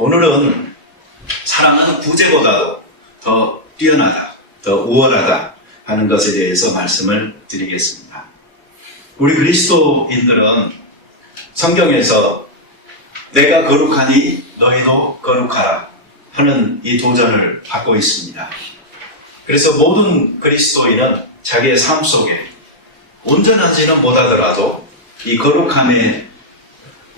오늘은 사랑은 구제보다도 더 뛰어나다, 더 우월하다 하는 것에 대해서 말씀을 드리겠습니다. 우리 그리스도인들은 성경에서 내가 거룩하니 너희도 거룩하라 하는 이 도전을 받고 있습니다. 그래서 모든 그리스도인은 자기의 삶 속에 온전하지는 못하더라도 이 거룩함의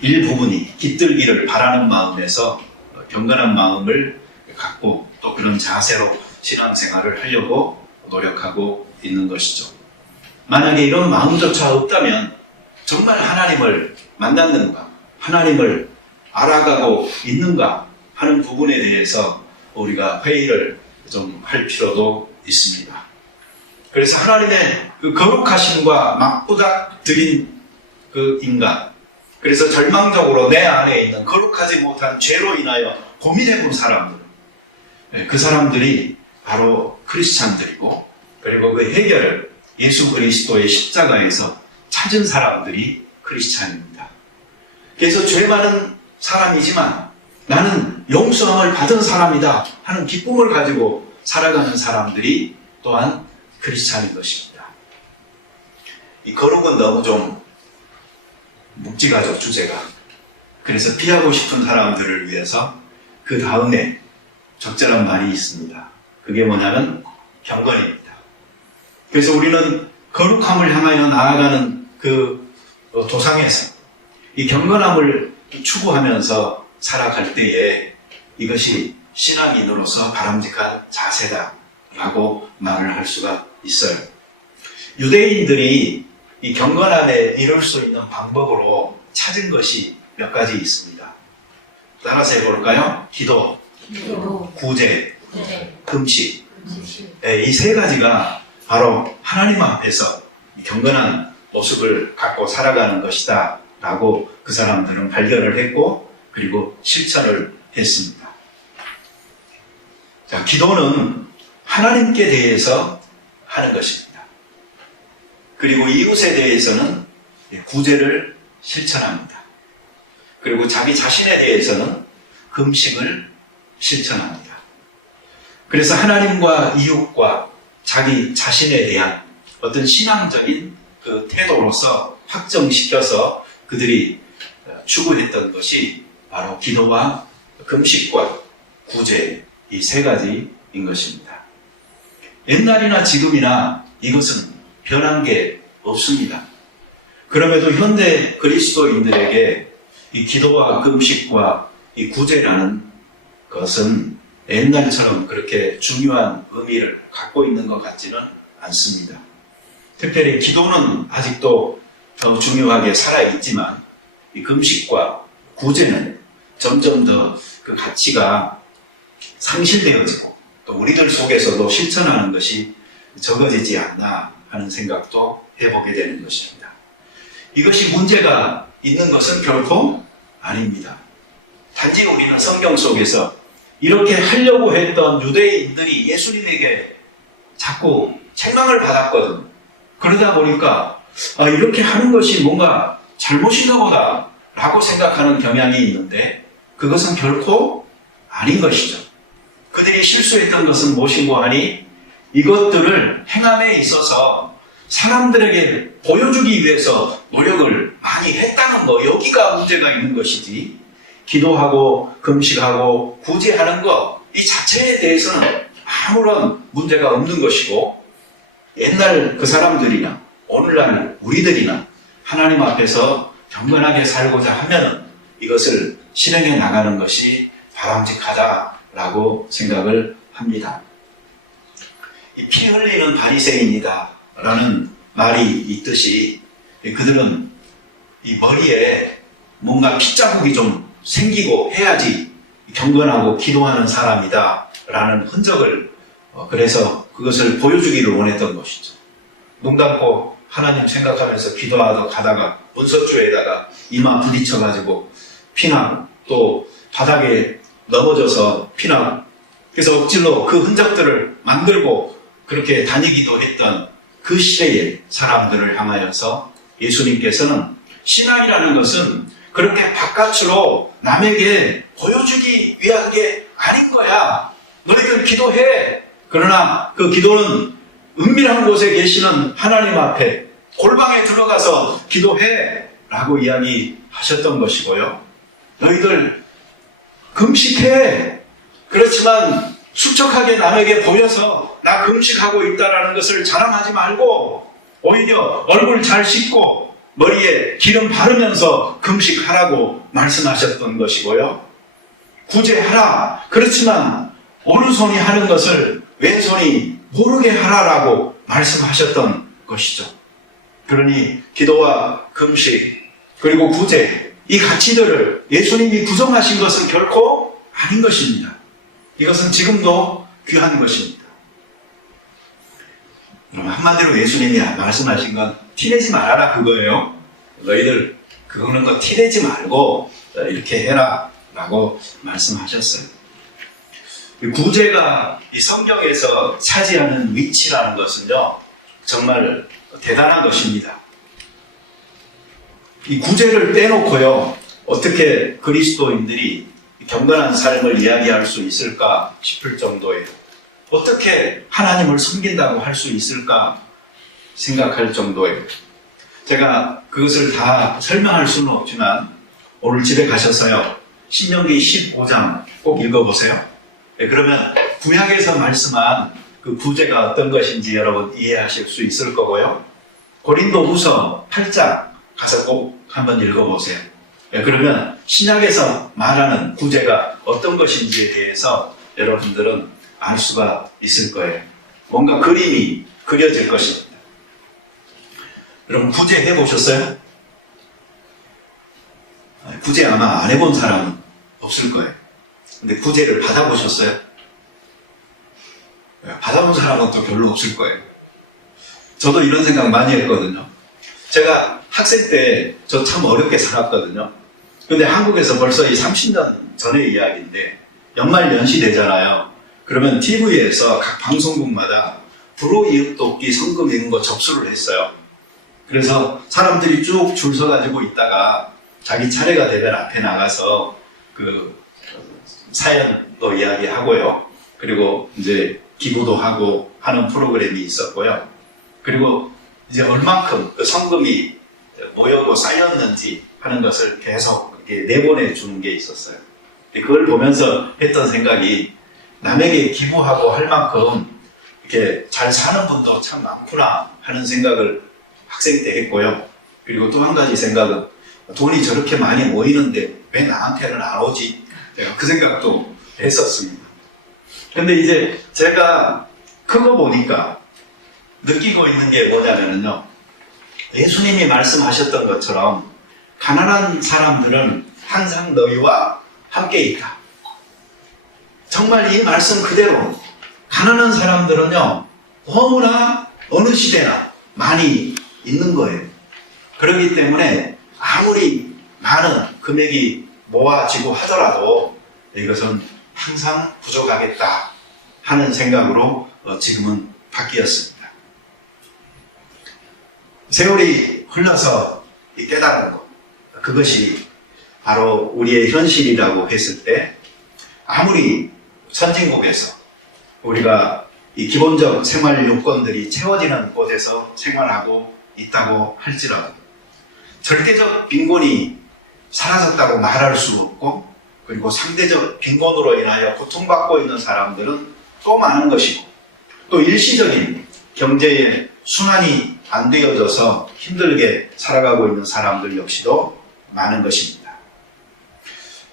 일부분이 깃들기를 바라는 마음에서 경건한 마음을 갖고 또 그런 자세로 신앙생활을 하려고 노력하고 있는 것이죠. 만약에 이런 마음조차 없다면 정말 하나님을 만났는가, 하나님을 알아가고 있는가 하는 부분에 대해서 우리가 회의를 좀 할 필요도 있습니다. 그래서 하나님의 그 거룩하심과 맞부닥뜨린 그 인간, 그래서 절망적으로 내 안에 있는 거룩하지 못한 죄로 인하여 고민해 본 사람들, 그 사람들이 바로 크리스찬들이고, 그리고 그 해결을 예수 그리스도의 십자가에서 찾은 사람들이 크리스찬입니다. 그래서 죄 많은 사람이지만 나는 용서함을 받은 사람이다 하는 기쁨을 가지고 살아가는 사람들이 또한 크리스찬인 것입니다. 이 거룩은 너무 좀 묵직하죠, 주제가. 그래서 피하고 싶은 사람들을 위해서 그 다음에 적절한 말이 있습니다. 그게 뭐냐면 경건입니다. 그래서 우리는 거룩함을 향하여 나아가는 그 도상에서 이 경건함을 추구하면서 살아갈 때에 이것이 신앙인으로서 바람직한 자세다라고 말을 할 수가 있어요. 유대인들이 이 경건함에 이룰 수 있는 방법으로 찾은 것이 몇 가지 있습니다. 따라서 해볼까요? 기도, 구제, 금식. 이 세 가지가 바로 하나님 앞에서 경건한 모습을 갖고 살아가는 것이다 라고 그 사람들은 발견을 했고 그리고 실천을 했습니다. 자, 기도는 하나님께 대해서 하는 것입니다. 그리고 이웃에 대해서는 구제를 실천합니다. 그리고 자기 자신에 대해서는 금식을 실천합니다. 그래서 하나님과 이웃과 자기 자신에 대한 어떤 신앙적인 그 태도로서 확정시켜서 그들이 추구했던 것이 바로 기도와 금식과 구제, 이 세 가지인 것입니다. 옛날이나 지금이나 이것은 변한 게 없습니다. 그럼에도 현대 그리스도인들에게 이 기도와 금식과 이 구제라는 것은 옛날처럼 그렇게 중요한 의미를 갖고 있는 것 같지는 않습니다. 특별히 기도는 아직도 더 중요하게 살아있지만 이 금식과 구제는 점점 더 그 가치가 상실되어지고 또 우리들 속에서도 실천하는 것이 적어지지 않나 하는 생각도 해보게 되는 것입니다. 이것이 문제가 있는 것은 결코 아닙니다. 단지 우리는 성경 속에서 이렇게 하려고 했던 유대인들이 예수님에게 자꾸 책망을 받았거든. 그러다 보니까 이렇게 하는 것이 뭔가 잘못인가 보다 라고 생각하는 경향이 있는데 그것은 결코 아닌 것이죠. 그들이 실수했던 것은 무엇인고 하니 이것들을 행함에 있어서 사람들에게 보여주기 위해서 노력을 많이 했다는 거, 여기가 문제가 있는 것이지 기도하고 금식하고 구제하는 것 이 자체에 대해서는 아무런 문제가 없는 것이고 옛날 그 사람들이나 오늘날 우리들이나 하나님 앞에서 경건하게 살고자 하면 이것을 실행해 나가는 것이 바람직하다라고 생각을 합니다. 이 피 흘리는 바리새인이다 라는 말이 있듯이 그들은 이 머리에 뭔가 핏자국이 좀 생기고 해야지 경건하고 기도하는 사람이다 라는 흔적을 그래서 그것을 보여주기를 원했던 것이죠. 눈 감고 하나님 생각하면서 기도하다 가다가 문서주에다가 이마 부딪혀가지고 피나 또 바닥에 넘어져서 피나 그래서 억지로 그 흔적들을 만들고 그렇게 다니기도 했던 그 시대의 사람들을 향하여서 예수님께서는 신앙이라는 것은 그렇게 바깥으로 남에게 보여주기 위한 게 아닌 거야. 너희들 기도해. 그러나 그 기도는 은밀한 곳에 계시는 하나님 앞에 골방에 들어가서 기도해 라고 이야기하셨던 것이고요. 너희들 금식해. 그렇지만 수척하게 남에게 보여서 나 금식하고 있다라는 것을 자랑하지 말고 오히려 얼굴 잘 씻고 머리에 기름 바르면서 금식하라고 말씀하셨던 것이고요. 구제하라. 그렇지만 오른손이 하는 것을 왼손이 모르게 하라라고 말씀하셨던 것이죠. 그러니 기도와 금식 그리고 구제, 이 가치들을 예수님이 구성하신 것은 결코 아닌 것입니다. 이것은 지금도 귀한 것입니다. 한마디로 예수님이 말씀하신 건 티내지 말아라 그거예요. 너희들 그거는 거 티내지 말고 이렇게 해라 라고 말씀하셨어요. 구제가 이 성경에서 차지하는 위치라는 것은요, 정말 대단한 것입니다. 이 구제를 빼놓고요, 어떻게 그리스도인들이 경건한 삶을 이야기할 수 있을까 싶을 정도예요. 어떻게 하나님을 섬긴다고 할 수 있을까 생각할 정도예요. 제가 그것을 다 설명할 수는 없지만 오늘 집에 가셔서요, 신명기 15장 꼭 읽어보세요. 그러면 구약에서 말씀한 그 구제가 어떤 것인지 여러분 이해하실 수 있을 거고요. 고린도후서 8장 가서 꼭 한번 읽어보세요. 그러면 신약에서 말하는 구제가 어떤 것인지에 대해서 여러분들은 알 수가 있을 거예요. 뭔가 그림이 그려질 것입니다. 여러분 구제 해보셨어요? 구제 아마 안 해본 사람은 없을 거예요. 근데 구제를 받아보셨어요? 받아본 사람은 또 별로 없을 거예요. 저도 이런 생각 많이 했거든요. 제가 학생 때 저 참 어렵게 살았거든요. 근데 한국에서 벌써 이 30년 전의 이야기인데 연말 연시 되잖아요. 그러면 TV에서 각 방송국마다 불호이웃 돕기 성금 이런 거 접수를 했어요. 그래서 사람들이 쭉 줄 서가지고 있다가 자기 차례가 되면 앞에 나가서 그 사연도 이야기하고요. 그리고 이제 기부도 하고 하는 프로그램이 있었고요. 그리고 이제 얼만큼 그 성금이 모여고 쌓였는지 하는 것을 계속 내보내 주는 게 있었어요. 그걸 보면서 했던 생각이 남에게 기부하고 할 만큼 이렇게 잘 사는 분도 참 많구나 하는 생각을 학생 때 했고요. 그리고 또 한 가지 생각은 돈이 저렇게 많이 모이는데 왜 나한테는 안 오지? 제가 그 생각도 했었습니다. 근데 이제 제가 그거 보니까 느끼고 있는 게 뭐냐면요. 예수님이 말씀하셨던 것처럼 가난한 사람들은 항상 너희와 함께 있다. 정말 이 말씀 그대로 가난한 사람들은요, 너무나 어느 시대나 많이 있는 거예요. 그렇기 때문에 아무리 많은 금액이 모아지고 하더라도 이것은 항상 부족하겠다 하는 생각으로 지금은 바뀌었습니다. 세월이 흘러서 깨달은 것, 그것이 바로 우리의 현실이라고 했을 때 아무리 선진국에서 우리가 이 기본적 생활 요건들이 채워지는 곳에서 생활하고 있다고 할지라도 절대적 빈곤이 사라졌다고 말할 수 없고, 그리고 상대적 빈곤으로 인하여 고통받고 있는 사람들은 또 많은 것이고, 또 일시적인 경제의 순환이 안 되어져서 힘들게 살아가고 있는 사람들 역시도 많은 것입니다.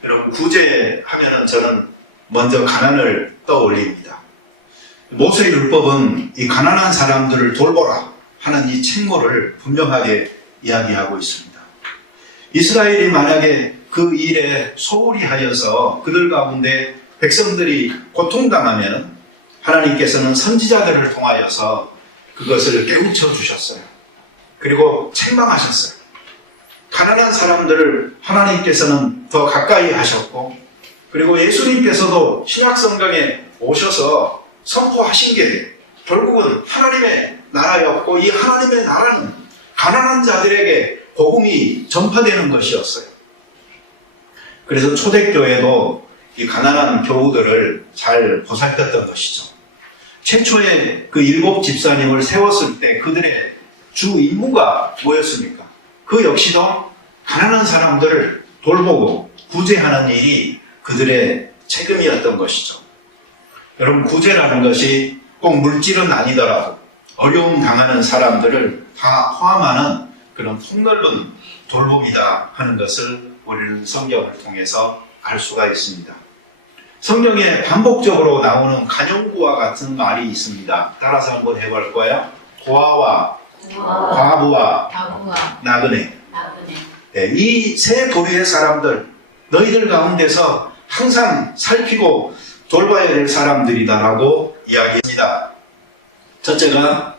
여러분, 구제하면은 저는 먼저 가난을 떠올립니다. 모세의 율법은 이 가난한 사람들을 돌보라 하는 이 책무를 분명하게 이야기하고 있습니다. 이스라엘이 만약에 그 일에 소홀히 하여서 그들 가운데 백성들이 고통당하면 하나님께서는 선지자들을 통하여서 그것을 깨우쳐 주셨어요. 그리고 책망하셨어요. 가난한 사람들을 하나님께서는 더 가까이 하셨고, 그리고 예수님께서도 신약성경에 오셔서 선포하신 게 결국은 하나님의 나라였고, 이 하나님의 나라는 가난한 자들에게 복음이 전파되는 것이었어요. 그래서 초대교회도 이 가난한 교우들을 잘 보살폈던 것이죠. 최초에 그 7 집사님을 세웠을 때 그들의 주 임무가 뭐였습니까? 그 역시도 가난한 사람들을 돌보고 구제하는 일이 그들의 책임이었던 것이죠. 여러분, 구제라는 것이 꼭 물질은 아니더라도 어려움 당하는 사람들을 다 포함하는 그런 폭넓은 돌봄이다 하는 것을 우리는 성경을 통해서 알 수가 있습니다. 성경에 반복적으로 나오는 간용구와 같은 말이 있습니다. 따라서 한번 해볼 거예요. 고아와 과부와 나그네. 네, 이 세 부류의 사람들, 너희들 가운데서 항상 살피고 돌봐야 될 사람들이다라고 이야기합니다. 첫째가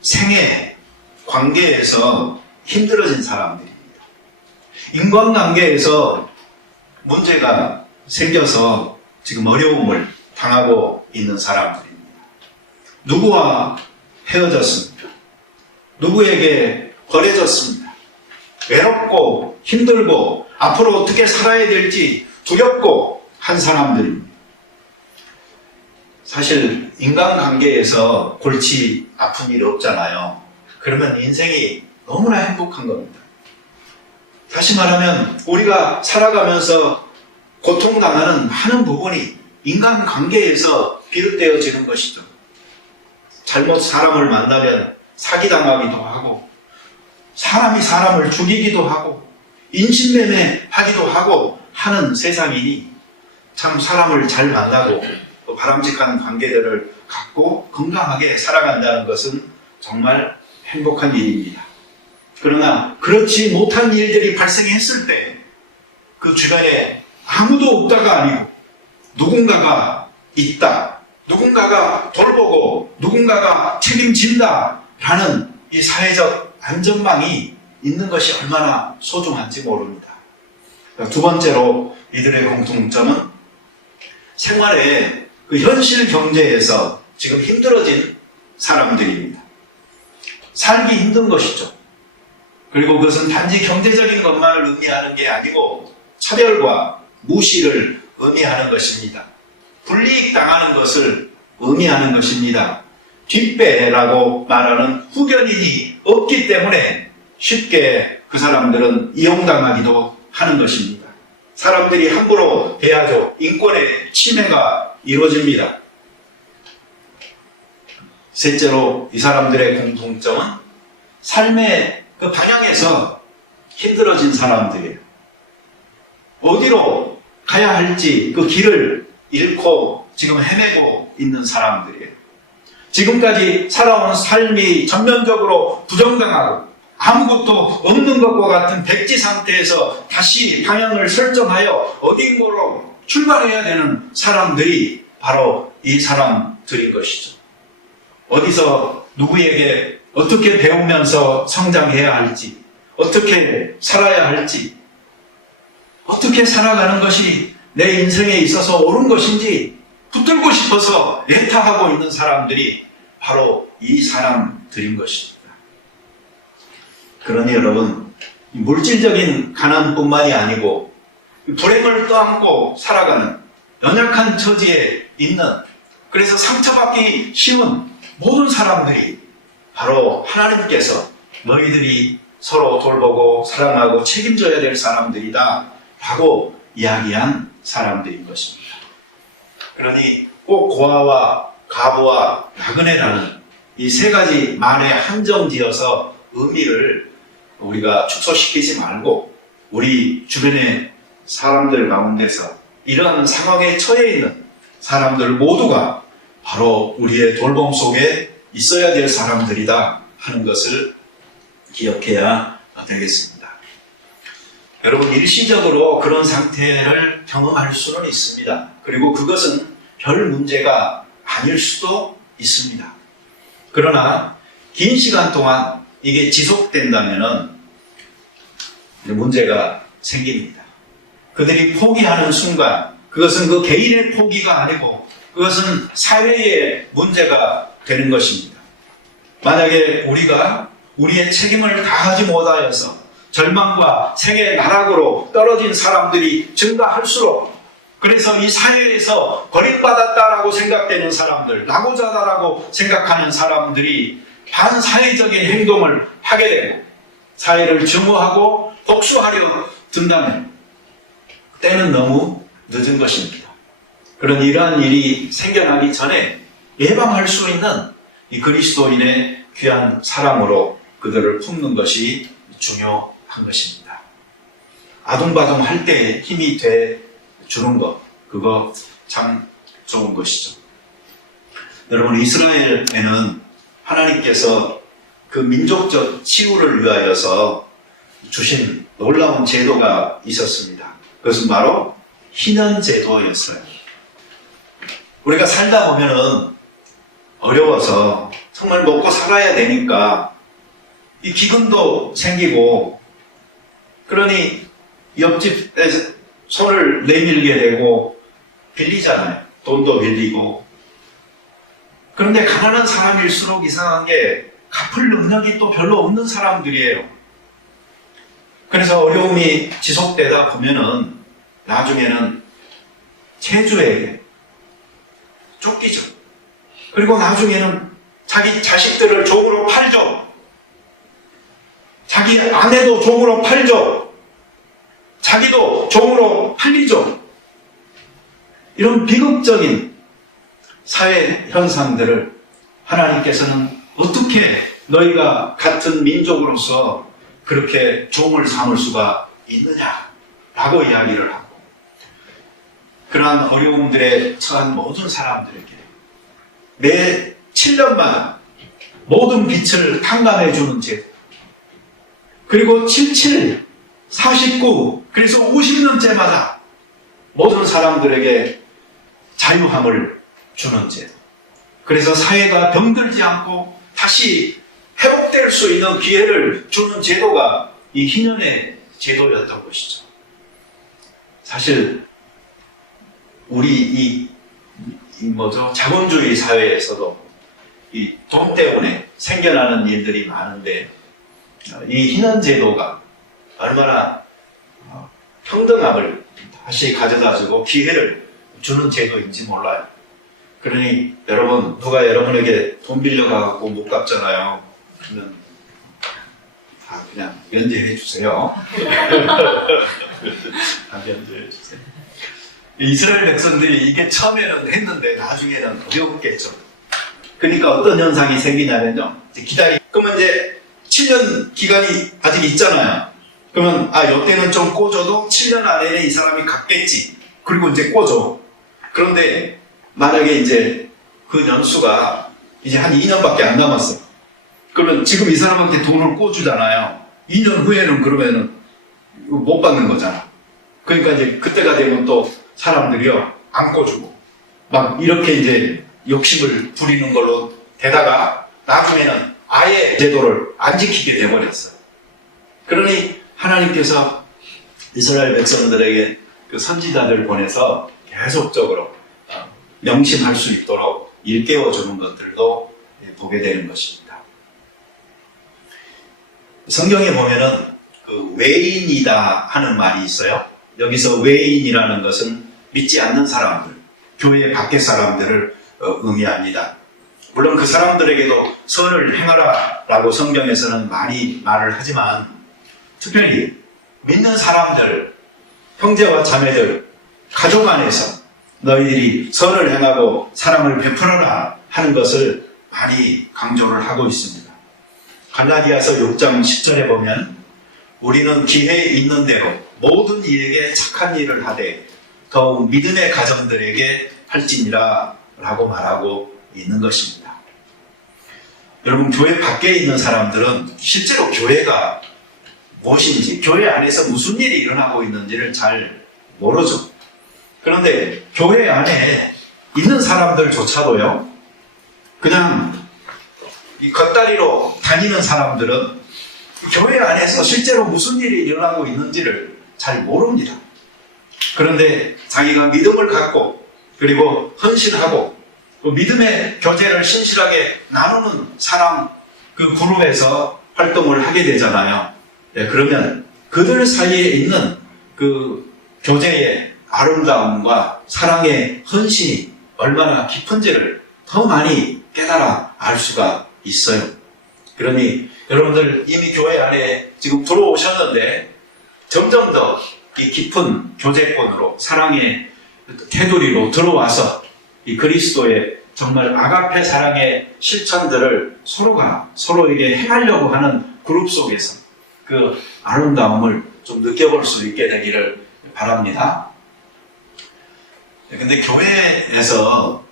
생애, 관계에서 힘들어진 사람들입니다. 인간관계에서 문제가 생겨서 지금 어려움을 당하고 있는 사람들입니다. 누구와 헤어졌습니다. 누구에게 버려졌습니다. 외롭고 힘들고 앞으로 어떻게 살아야 될지 두렵고 한 사람들입니다. 사실 인간관계에서 골치 아픈 일이 없잖아요. 그러면 인생이 너무나 행복한 겁니다. 다시 말하면 우리가 살아가면서 고통당하는 많은 부분이 인간관계에서 비롯되어지는 것이죠. 잘못 사람을 만나면 사기당하기도 하고, 사람이 사람을 죽이기도 하고, 인신매매하기도 하고 하는 세상이니 참 사람을 잘 만나고 또 바람직한 관계들을 갖고 건강하게 살아간다는 것은 정말 행복한 일입니다. 그러나 그렇지 못한 일들이 발생했을 때 그 주변에 아무도 없다가 아니고 누군가가 있다, 누군가가 돌보고 누군가가 책임진다 라는 이 사회적 안전망이 있는 것이 얼마나 소중한지 모릅니다. 두 번째로 이들의 공통점은 생활의 그 현실 경제에서 지금 힘들어진 사람들입니다. 살기 힘든 것이죠. 그리고 그것은 단지 경제적인 것만을 의미하는 게 아니고 차별과 무시를 의미하는 것입니다. 불이익 당하는 것을 의미하는 것입니다. 뒷배라고 말하는 후견인이 없기 때문에 쉽게 그 사람들은 이용당하기도 하는 것입니다. 사람들이 함부로 대하죠. 인권의 침해가 이루어집니다. 셋째로 이 사람들의 공통점은 삶의 그 방향에서 힘들어진 사람들이에요. 어디로 가야 할지 그 길을 잃고 지금 헤매고 있는 사람들이에요. 지금까지 살아온 삶이 전면적으로 부정당하고 아무것도 없는 것과 같은 백지 상태에서 다시 방향을 설정하여 어딘가로 출발해야 되는 사람들이 바로 이 사람들인 것이죠. 어디서 누구에게 어떻게 배우면서 성장해야 할지, 어떻게 살아야 할지, 어떻게 살아가는 것이 내 인생에 있어서 옳은 것인지 붙들고 싶어서 애타하고 있는 사람들이 바로 이 사람들인 것입니다. 그러니 여러분, 물질적인 가난뿐만이 아니고 불행을 떠안고 살아가는 연약한 처지에 있는, 그래서 상처받기 쉬운 모든 사람들이 바로 하나님께서 너희들이 서로 돌보고 사랑하고 책임져야 될 사람들이다 라고 이야기한 사람들인 것입니다. 그러니 꼭 고아와 과부와 나그네라는 이 세 가지 말에 한정지어서 의미를 우리가 축소시키지 말고 우리 주변의 사람들 가운데서 이러한 상황에 처해 있는 사람들 모두가 바로 우리의 돌봄 속에 있어야 될 사람들이다 하는 것을 기억해야 되겠습니다. 여러분, 일시적으로 그런 상태를 경험할 수는 있습니다. 그리고 그것은 별 문제가 아닐 수도 있습니다. 그러나 긴 시간 동안 이게 지속된다면 문제가 생깁니다. 그들이 포기하는 순간 그것은 그 개인의 포기가 아니고 그것은 사회의 문제가 되는 것입니다. 만약에 우리가 우리의 책임을 다하지 못하여서 절망과 생의 나락으로 떨어진 사람들이 증가할수록, 그래서 이 사회에서 버림받았다라고 생각되는 사람들, 낙오자다라고 생각하는 사람들이 반사회적인 행동을 하게 되고 사회를 증오하고 복수하려 든다면 때는 너무 늦은 것입니다. 그런 이러한 일이 생겨나기 전에 예방할 수 있는 이 그리스도인의 귀한 사랑으로 그들을 품는 것이 중요한 것입니다. 아둥바둥 할 때 힘이 돼 주는 것, 그거 참 좋은 것이죠. 여러분, 이스라엘에는 하나님께서 그 민족적 치유를 위하여서 주신 놀라운 제도가 있었습니다. 그것은 바로 희년 제도였어요. 우리가 살다 보면은 어려워서 정말 먹고 살아야 되니까 이 기근도 생기고, 그러니 옆집에서 손을 내밀게 되고 빌리잖아요. 돈도 빌리고. 그런데 가난한 사람일수록 이상한 게 갚을 능력이 또 별로 없는 사람들이에요. 그래서 어려움이 지속되다 보면은 나중에는 재주에게 쫓기죠. 그리고 나중에는 자기 자식들을 종으로 팔죠. 자기 아내도 종으로 팔죠. 자기도 종으로 팔리죠. 이런 비극적인 사회 현상들을 하나님께서는 어떻게 너희가 같은 민족으로서 그렇게 종을 삼을 수가 있느냐라고 이야기를 하고, 그러한 어려움들에 처한 모든 사람들에게 매 7년마다 모든 빛을 탕감해주는 제도, 그리고 77, 49, 그래서 50년째마다 모든 사람들에게 자유함을 주는 제도, 그래서 사회가 병들지 않고 다시 회복될 수 있는 기회를 주는 제도가 이 희년의 제도였던 것이죠. 사실 우리 자본주의 사회에서도 이 돈 때문에 생겨나는 일들이 많은데, 이 희년 제도가 얼마나 평등함을 다시 가져다주고 기회를 주는 제도인지 몰라요. 그러니 여러분, 누가 여러분에게 돈 빌려가고 못 갚잖아요. 그러면 그냥 면제해 주세요. 면제해 주세요. 이스라엘 백성들이 이게 처음에는 했는데 나중에는 어려웠겠죠. 그러니까 어떤 현상이 생기냐면요, 그러면 이제 7년 기간이 아직 있잖아요. 그러면 이때는 좀 꽂아도 7년 안에는 이 사람이 갚겠지. 그리고 이제 꽂아. 그런데 만약에 이제 그 연수가 이제 한 2년밖에 안 남았어요. 그러면 지금 이 사람한테 돈을 꽂주잖아요. 2년 후에는 그러면은 못 받는 거잖아. 그러니까 이제 그때가 되면 또 사람들이요, 안 꽂주고 막 이렇게 이제 욕심을 부리는 걸로 되다가 나중에는 아예 제도를 안 지키게 돼버렸어요. 그러니 하나님께서 이스라엘 백성들에게 그 선지자들 보내서 계속적으로 명심할 수 있도록 일깨워주는 것들도 보게 되는 것입니다. 성경에 보면은 그 외인이다 하는 말이 있어요. 여기서 외인이라는 것은 믿지 않는 사람들, 교회 밖의 사람들을 의미합니다. 물론 그 사람들에게도 선을 행하라 라고 성경에서는 많이 말을 하지만, 특별히 믿는 사람들, 형제와 자매들, 가족 안에서 너희들이 선을 행하고 사랑을 베풀어라 하는 것을 많이 강조를 하고 있습니다. 갈라디아서 6장 10절에 보면 우리는 기회 있는 대로 모든 이에게 착한 일을 하되 더욱 믿음의 가정들에게 할지니라 라고 말하고 있는 것입니다. 여러분, 교회 밖에 있는 사람들은 실제로 교회가 무엇인지, 교회 안에서 무슨 일이 일어나고 있는지를 잘 모르죠. 그런데 교회 안에 있는 사람들조차도요, 그냥 이 겉다리로 다니는 사람들은 교회 안에서 실제로 무슨 일이 일어나고 있는지를 잘 모릅니다. 그런데 자기가 믿음을 갖고 그리고 헌신하고 또 믿음의 교제를 신실하게 나누는 사람, 그 그룹에서 활동을 하게 되잖아요. 그러면 그들 사이에 있는 그 교제의 아름다움과 사랑의 헌신이 얼마나 깊은지를 더 많이 깨달아 알 수가 있어요. 그러니 여러분들 이미 교회 안에 지금 들어오셨는데 점점 더 이 깊은 교제권으로 사랑의 테두리로 들어와서 이 그리스도의 정말 아가페 사랑의 실천들을 서로가 서로에게 행하려고 하는 그룹 속에서 그 아름다움을 좀 느껴볼 수 있게 되기를 바랍니다. 근데 교회에서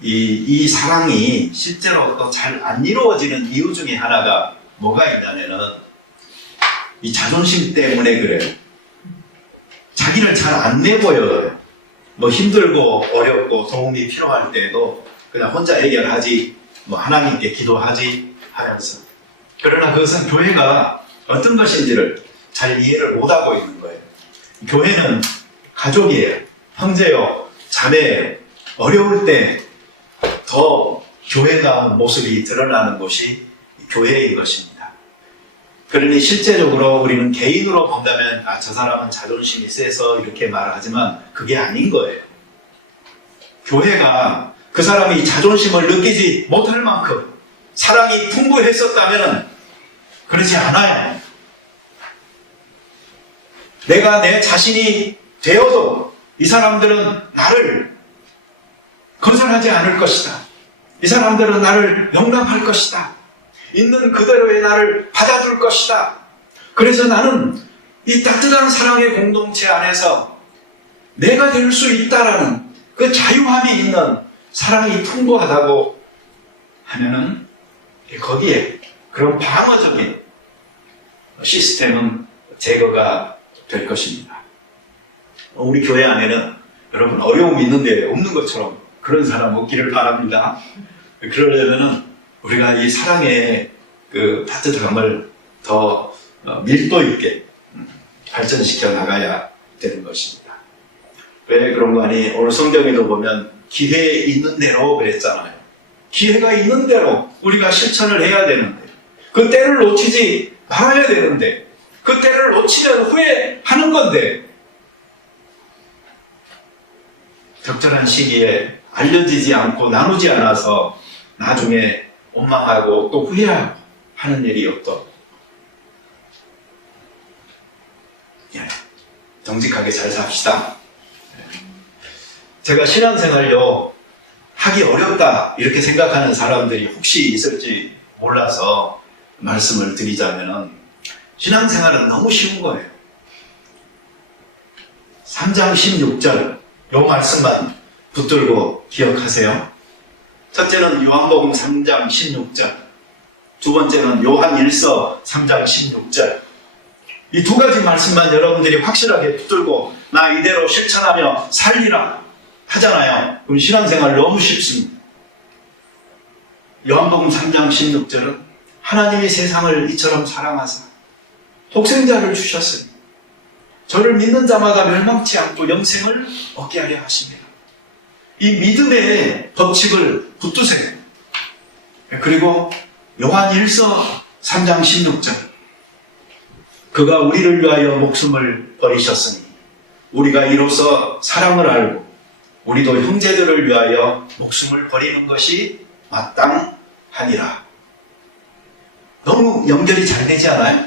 이 사랑이 실제로 또 잘 안 이루어지는 이유 중에 하나가 뭐가 있냐면은 이 자존심 때문에 그래요. 자기를 잘 안 내보여요. 뭐 힘들고 어렵고 도움이 필요할 때에도 그냥 혼자 해결하지, 뭐 하나님께 기도하지 하면서. 그러나 그것은 교회가 어떤 것인지를 잘 이해를 못하고 있는 거예요. 교회는 가족이에요. 형제요, 자매예요. 어려울 때 더 교회가 모습이 드러나는 곳이 교회인 것입니다. 그러니 실제적으로 우리는 개인으로 본다면 저 사람은 자존심이 세서 이렇게 말하지만 그게 아닌 거예요. 교회가 그 사람이 자존심을 느끼지 못할 만큼 사랑이 풍부했었다면 그러지 않아요. 내가 내 자신이 되어도 이 사람들은 나를 거절하지 않을 것이다. 이 사람들은 나를 용납할 것이다. 있는 그대로의 나를 받아줄 것이다. 그래서 나는 이 따뜻한 사랑의 공동체 안에서 내가 될 수 있다라는 그 자유함이 있는 사랑이 풍부하다고 하면은 거기에 그런 방어적인 시스템은 제거가 될 것입니다. 우리 교회 안에는 여러분 어려움이 있는데 없는 것처럼 그런 사람 없기를 바랍니다. 그러려면은 우리가 이 사랑의 그 따뜻함을 더 밀도 있게 발전시켜 나가야 되는 것입니다. 왜 그런 거 아니? 오늘 성경에도 보면 기회 있는 대로 그랬잖아요. 기회가 있는 대로 우리가 실천을 해야 되는데 그 때를 놓치지 말아야 되는데 그 때를 놓치면 후회하는 건데 적절한 시기에 알려지지 않고 나누지 않아서 나중에 원망하고 또 후회하고 하는 일이 없도록 정직하게 잘 삽시다. 제가 신앙생활요 하기 어렵다 이렇게 생각하는 사람들이 혹시 있을지 몰라서 말씀을 드리자면 신앙생활은 너무 쉬운 거예요. 3장 16절 요 말씀만 붙들고 기억하세요. 첫째는 요한복음 3장 16절, 두 번째는 요한일서 3장 16절. 이 두 가지 말씀만 여러분들이 확실하게 붙들고 나 이대로 실천하며 살리라 하잖아요. 그럼 신앙생활 너무 쉽습니다. 요한복음 3장 16절은 하나님이 세상을 이처럼 사랑하사 독생자를 주셨으니 저를 믿는 자마다 멸망치 않고 영생을 얻게 하려 하십니다. 이 믿음의 법칙을 붙드세요. 그리고 요한일서 3장 16절 그가 우리를 위하여 목숨을 버리셨으니 우리가 이로써 사랑을 알고 우리도 형제들을 위하여 목숨을 버리는 것이 마땅하니라. 너무 연결이 잘 되지 않아요?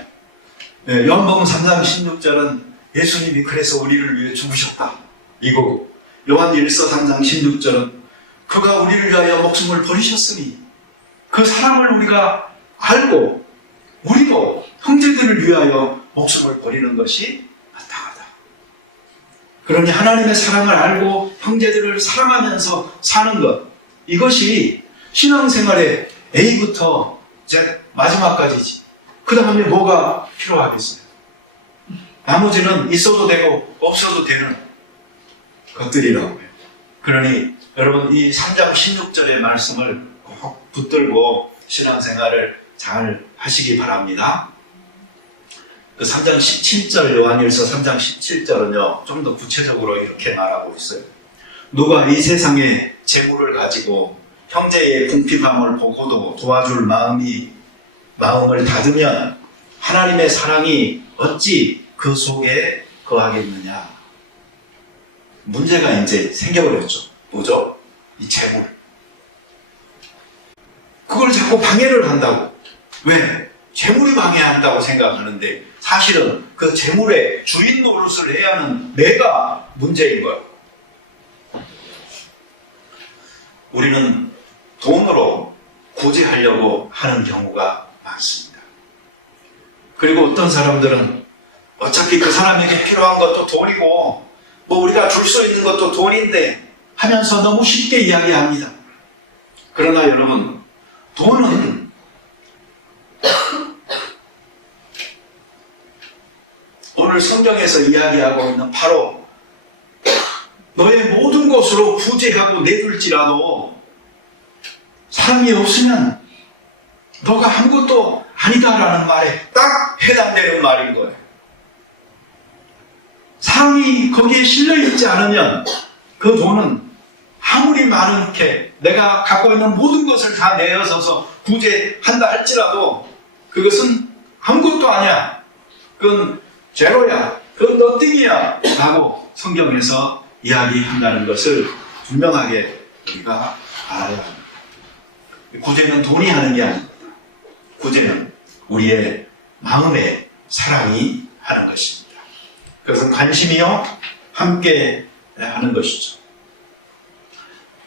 요한복음 3장 16절은 예수님이 그래서 우리를 위해 죽으셨다 이거고 요한일서 3장 16절은 그가 우리를 위하여 목숨을 버리셨으니 그 사랑을 우리가 알고 우리도 형제들을 위하여 목숨을 버리는 것이 마땅하다. 그러니 하나님의 사랑을 알고 형제들을 사랑하면서 사는 것 이것이 신앙생활의 A부터 Z 마지막까지지. 그 다음에 뭐가 필요하겠어요? 나머지는 있어도 되고 없어도 되는 것들이라고요. 그러니 여러분 이 3장 16절의 말씀을 꼭 붙들고 신앙생활을 잘 하시기 바랍니다. 그 3장 17절 요한일서 3장 17절은요 좀 더 구체적으로 이렇게 말하고 있어요. 누가 이 세상에 재물을 가지고 형제의 궁핍함을 보고도 도와줄 마음을 닫으면 하나님의 사랑이 어찌 그 속에 거하겠느냐. 문제가 이제 생겨버렸죠. 뭐죠? 이 재물. 그걸 자꾸 방해를 한다고. 왜? 재물이 방해한다고 생각하는데 사실은 그 재물의 주인 노릇을 해야 하는 내가 문제인 거예요. 우리는 돈으로 구제하려고 하는 경우가 많습니다. 그리고 어떤 사람들은 어차피 그 사람에게 필요한 것도 돈이고 뭐 우리가 줄 수 있는 것도 돈인데 하면서 너무 쉽게 이야기합니다. 그러나 여러분, 돈은 오늘 성경에서 이야기하고 있는 바로 너의 모든 것으로 구제하고 내줄지라도 사랑이 없으면 너가 아무것도 아니다라는 말에 딱 해당되는 말인 거예요. 사랑이 거기에 실려있지 않으면 그 돈은 아무리 많게 내가 갖고 있는 모든 것을 다 내어서서 구제한다 할지라도 그것은 아무것도 아니야. 그건 제로야. 그건 너띵이야. 라고 성경에서 이야기한다는 것을 분명하게 우리가 알아야 합니다. 구제는 돈이 하는 게 아닙니다. 구제는 우리의 마음의 사랑이 하는 것입니다. 그것은 관심이요 함께 하는 것이죠.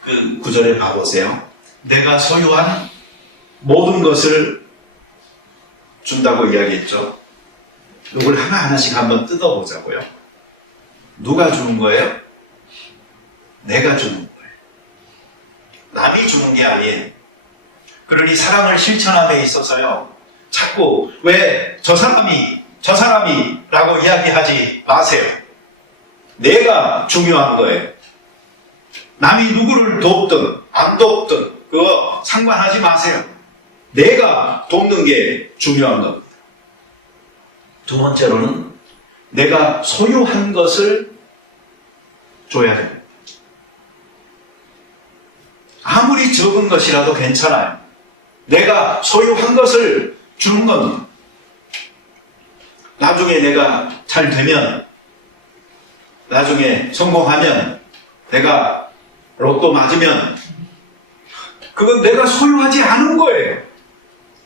그 구절에 봐보세요. 내가 소유한 모든 것을 준다고 이야기했죠. 이걸 하나하나씩 한번 뜯어보자고요. 누가 주는 거예요? 내가 주는 거예요. 남이 주는 게 아니에요. 그러니 사랑을 실천함에 있어서요, 자꾸 왜 저 사람이 라고 이야기하지 마세요. 내가 중요한 거예요. 남이 누구를 돕든 안 돕든 그거 상관하지 마세요. 내가 돕는 게 중요한 겁니다. 두 번째로는 내가 소유한 것을 줘야 됩니다. 아무리 적은 것이라도 괜찮아요. 내가 소유한 것을 주는 겁니다. 나중에 내가 잘 되면, 나중에 성공하면, 내가 로또 맞으면 그건 내가 소유하지 않은 거예요.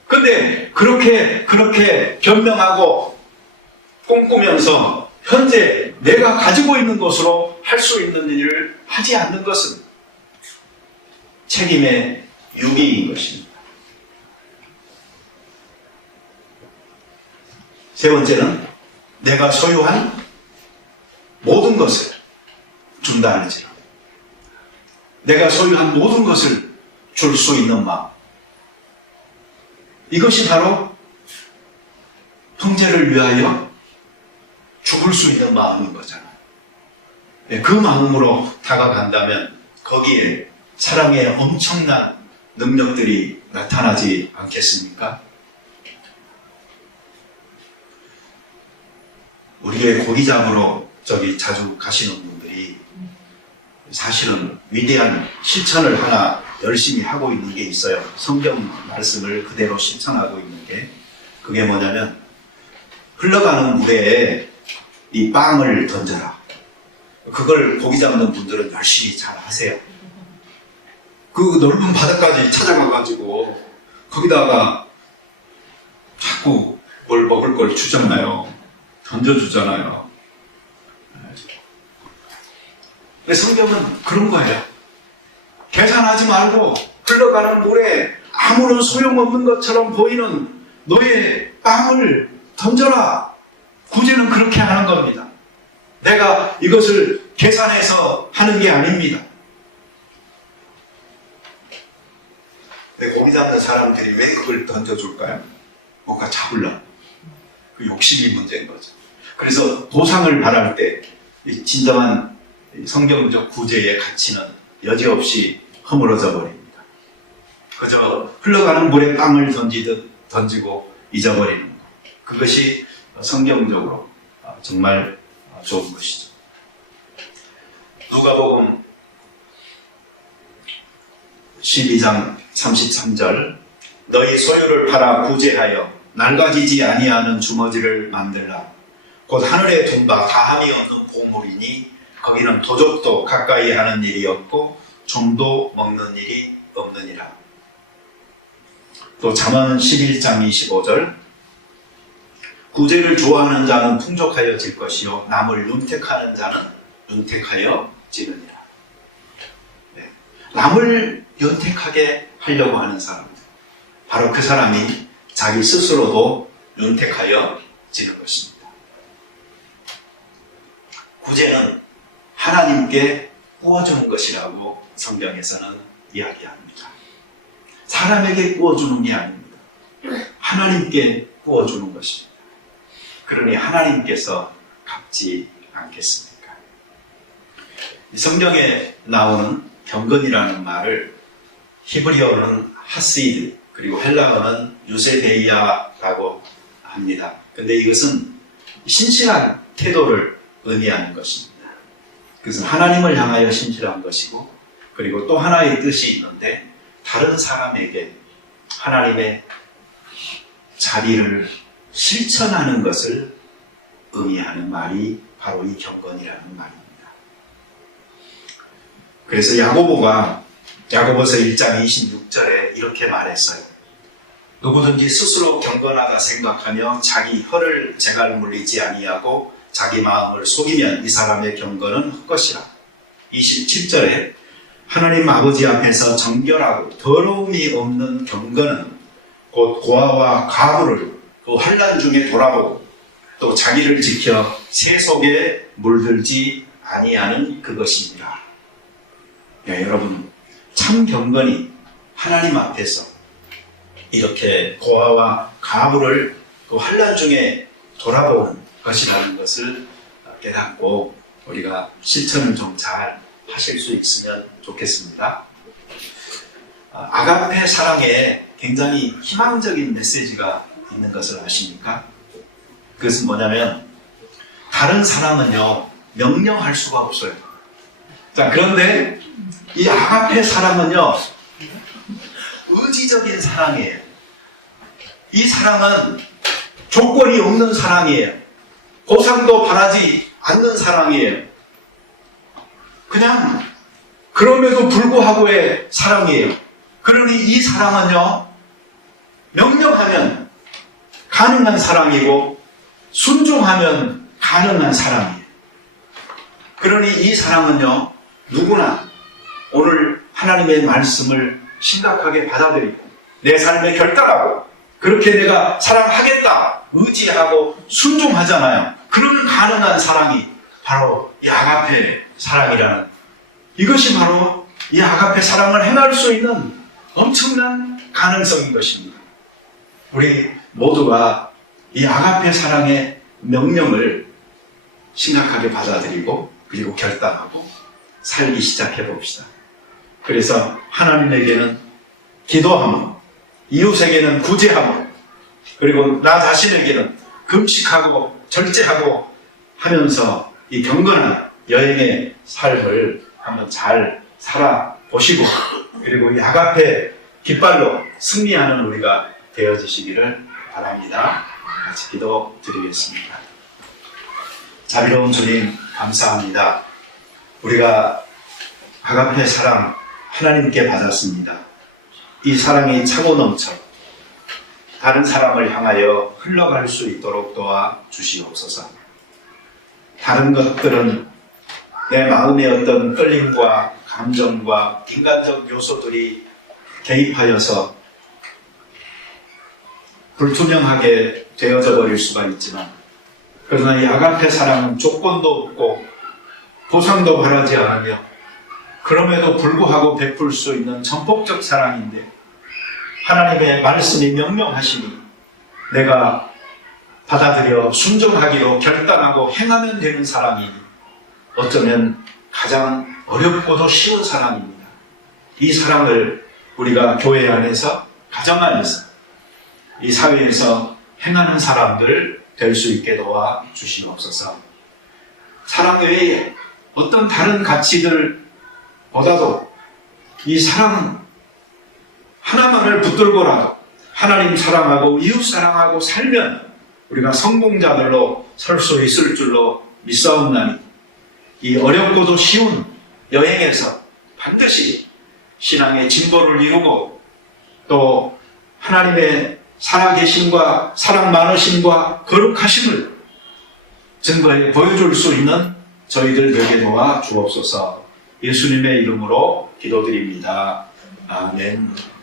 근데 그렇게 변명하고 꿈꾸면서 현재 내가 가지고 있는 것으로 할 수 있는 일을 하지 않는 것은 책임의 유기인 것입니다. 세 번째는 내가 소유한 모든 것을 준다 할지라도 내가 소유한 모든 것을 줄 수 있는 마음, 이것이 바로 형제를 위하여 죽을 수 있는 마음인 거잖아요. 그 마음으로 다가간다면 거기에 사랑의 엄청난 능력들이 나타나지 않겠습니까? 우리 교회 고기장으로 자주 가시는 분들이 사실은 위대한 실천을 하나 열심히 하고 있는 게 있어요. 성경 말씀을 그대로 실천하고 있는 게, 그게 뭐냐면 흘러가는 물에 이 빵을 던져라. 그걸 고기 잡는 분들은 열심히 잘 하세요. 그 넓은 바다까지 찾아가가지고 거기다가 자꾸 뭘 먹을 걸 주잖아요. 던져주잖아요. 근데 성경은 그런 거예요. 계산하지 말고 흘러가는 물에 아무런 소용없는 것처럼 보이는 너의 빵을 던져라. 구제는 그렇게 하는 겁니다. 내가 이것을 계산해서 하는 게 아닙니다. 고기 잡는 사람들이 왜 그걸 던져줄까요? 뭔가 잡으려고. 그 욕심이 문제인 거죠. 그래서 보상을 바랄 때 진정한 성경적 구제의 가치는 여지없이 허물어져 버립니다. 그저 흘러가는 물에 빵을 던지듯 던지고 잊어버리는 것. 그것이 성경적으로 정말 좋은 것이죠. 누가복음 12장 33절, 너희 소유를 팔아 구제하여 낡아지지 아니하는 주머지를 만들라. 곧 하늘에 둔 바 다함이 없는 보물이니 거기는 도적도 가까이 하는 일이 없고 좀도 먹는 일이 없느니라. 또 잠언 11장 25절 구제를 좋아하는 자는 풍족하여질 것이요 남을 윤택하는 자는 윤택하여지느니라. 네. 남을 윤택하게 하려고 하는 사람, 바로 그 사람이 자기 스스로도 윤택하여지는 것입니다. 구제는 하나님께 구워주는 것이라고 성경에서는 이야기합니다. 사람에게 구워주는 게 아닙니다. 하나님께 구워주는 것입니다. 그러니 하나님께서 갚지 않겠습니까? 성경에 나오는 경건이라는 말을 히브리어는 하시드, 그리고 헬라어는 유세데이아라고 합니다. 근데 이것은 신실한 태도를 의미하는 것입니다. 그것은 하나님을 향하여 신실한 것이고, 그리고 또 하나의 뜻이 있는데 다른 사람에게 하나님의 자비를 실천하는 것을 의미하는 말이 바로 이 경건이라는 말입니다. 그래서 야고보가 야고보서 1장 26절에 이렇게 말했어요. 누구든지 스스로 경건하다 생각하며 자기 혀를 재갈 물리지 아니하고 자기 마음을 속이면 이 사람의 경건은 헛것이라. 27절에 하나님 아버지 앞에서 정결하고 더러움이 없는 경건은 곧 고아와 과부를 그 환난 중에 돌아보고 또 자기를 지켜 새 속에 물들지 아니하는 그것입니다. 네, 여러분, 참 경건이 하나님 앞에서 이렇게 고아와 과부를 그 환난 중에 돌아보는 것이라는 것을 깨닫고 우리가 실천을 좀 잘 하실 수 있으면 좋겠습니다. 아가페 사랑에 굉장히 희망적인 메시지가 있는 것을 아십니까? 그것은 뭐냐면 다른 사랑은요 명령할 수가 없어요. 자, 그런데 이 아가페 사랑은요 의지적인 사랑이에요. 이 사랑은 조건이 없는 사랑이에요. 보상도 바라지 않는 사랑이에요. 그냥 그럼에도 불구하고의 사랑이에요. 그러니 이 사랑은요 명령하면 가능한 사랑이고 순종하면 가능한 사랑이에요. 그러니 이 사랑은요 누구나 오늘 하나님의 말씀을 심각하게 받아들이고 내 삶에 결단하고 그렇게 내가 사랑하겠다 의지하고 순종하잖아요. 그런 가능한 사랑이 바로 이 아가페 사랑이라는, 이것이 바로 이 아가페 사랑을 행할 수 있는 엄청난 가능성인 것입니다. 우리 모두가 이 아가페 사랑의 명령을 심각하게 받아들이고 그리고 결단하고 살기 시작해 봅시다. 그래서 하나님에게는 기도하며 이웃에게는 구제하며 그리고 나 자신에게는 금식하고 절제하고 하면서 이 경건한 여행의 삶을 한번 잘 살아보시고 그리고 이 아가페 깃발로 승리하는 우리가 되어지시기를 바랍니다. 같이 기도드리겠습니다. 자비로운 주님 감사합니다. 우리가 아가페 사랑 하나님께 받았습니다. 이 사랑이 차고 넘쳐 다른 사람을 향하여 흘러갈 수 있도록 도와주시옵소서. 다른 것들은 내 마음의 어떤 끌림과 감정과 인간적 요소들이 개입하여서 불투명하게 되어져 버릴 수가 있지만, 그러나 이 아가페 사랑은 조건도 없고 보상도 바라지 않으며 그럼에도 불구하고 베풀 수 있는 전폭적 사랑인데, 하나님의 말씀이 명령하시니 내가 받아들여 순종하기로 결단하고 행하면 되는 사랑이니 어쩌면 가장 어렵고도 쉬운 사랑입니다. 이 사랑을 우리가 교회 안에서, 가정 안에서, 이 사회에서 행하는 사람들 될 수 있게 도와주시옵소서. 사랑 외에 어떤 다른 가치들보다도 이 사랑 하나만을 붙들고라도 하나님 사랑하고 이웃 사랑하고 살면 우리가 성공자들로 설 수 있을 줄로 믿사옵나니 이 어렵고도 쉬운 여행에서 반드시 신앙의 진보를 이루고 또 하나님의 살아계심과 사랑 많으심과 거룩하심을 증거해 보여줄 수 있는 저희들 되게 도와 주옵소서. 예수님의 이름으로 기도드립니다. 아멘.